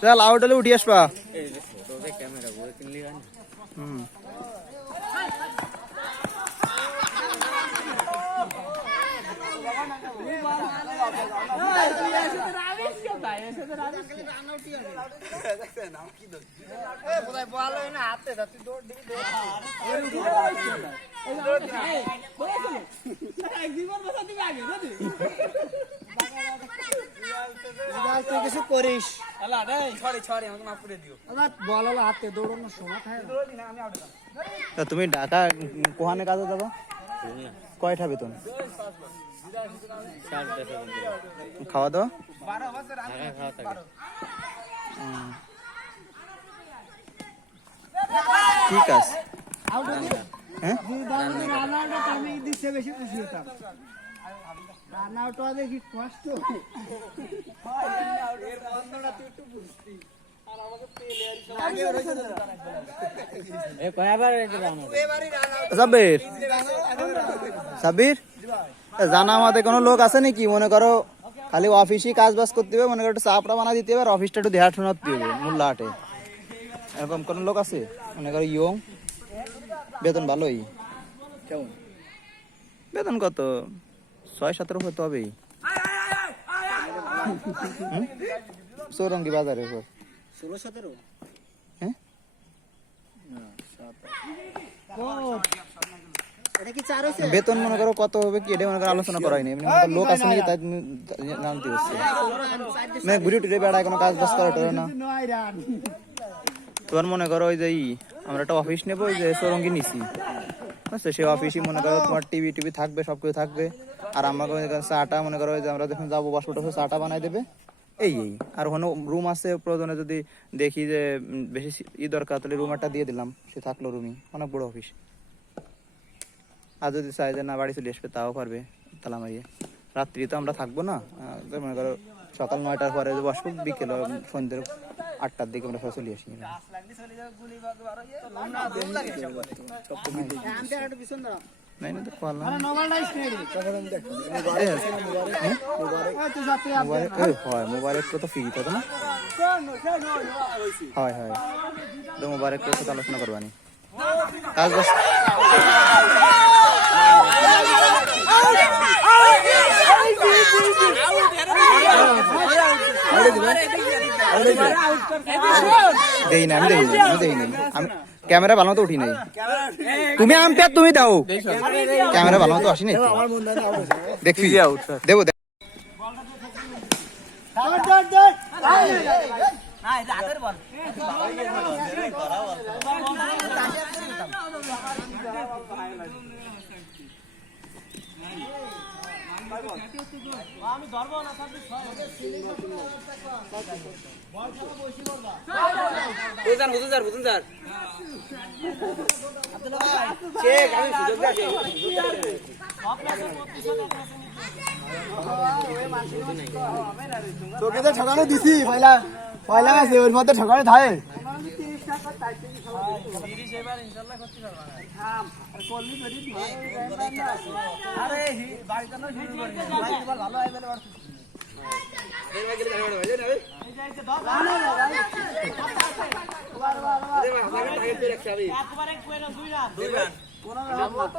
চল আউট হলে উঠি আসবা ক্যামেরা বলে কিনলি গান হুম কিছু করিস বল হলো হাতে দৌড়ানোর সময় থাকে তা তুমি ঢাকা কোহানে কাজে যাবা? কয়টা বেতন খাওয়া দাওয়া? ঠিক আছে। হ্যাঁ দিচ্ছে বেশি খুশি হতাম। রান্নাটা দেখি কষ্ট সাব্বির? সাব্বির? জানা আমাদের কোনো লোক আছে নাকি? মনে করো খালি অফিসই কাজ বাজ করতে হবে মনে করো একটু চাপড়া বানা দিতে হবে আর অফিসটা একটু দেহা শোনাতে হবে মোল্লা হাটে এরকম কোনো লোক আছে? মনে করো ইয়ং? বেতন ভালোই? কেমন? বেতন কত? ছয় সতেরো হতে হবেই। হুম? চৌরঙ্গি বাজারে উপর। ষোলো সতেরো? হ্যাঁ? এটা কি চার হয়েছে? বেতন মনে করো কত হবে কি এটা মনে করো আলোচনা করা হয়নি। এমনি মনে করো লোক আছে নাকি তাই তুমি জানতে হচ্ছে। মানে ঘুরে টুরে বেড়ায় কোনো কাজ বাজ করা টরে না। নয় রান তোমার মনে করো ওই যে ই, আমরা একটা অফিস নেব ওই যে সরঙ্গি নিছি। সেই অফিসই মনে করো তোমার টিভি টিভি থাকবে সব কিছু থাকবে। আর আমাকে চাটা মনে করো আমরা যখন যাব চাটা বানাই দেবে। এই এই, আর ওখানে রুম আছে প্রয়োজনে যদি দেখি যে বেশি সি- ই দরকার, তাহলে রুম একটা দিয়ে দিলাম। সে থাকল রুমই অনেক বড় অফিস আর যদি চাই যে না, বাড়ি চলে আসবে, তাও পারবে। তালা মারিয়ে রাত্রি তো আমরা থাকব না। মনে করো সকাল নয়টার পরে বসবো, বিকেল সন্ধ্যে আটটার দিকে আমরা চলে আসি। মোবাইলের তো ফ্রি তো না? হয় হয়। তো মোবাইলের সাথে আলোচনা করবানি। কাজ দেই না আমি দেই না দেই নাই আমি ক্যামেরা ভালো মতো উঠি নাই। তুমি আম্পায়ার তুমি দাও। ক্যামেরা ভালো মতো আসি নাই তো। দেব বুঝুন বুঝুন স্যার বুঝুন স্যার তোকে তো ঠকানো দিছি পয়লা পয়লা আছে ওর মধ্যে ঠকানো থাকে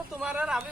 তোমার আমি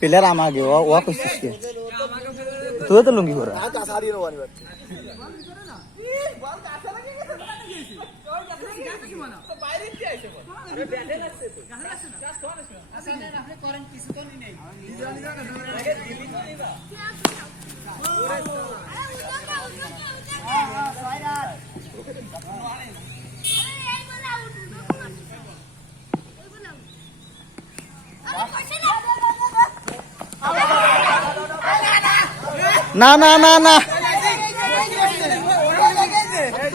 প্লেয়ার আমাকে ও ও করছিস কে তুই তো লুঙ্গি পরা Thank না না না না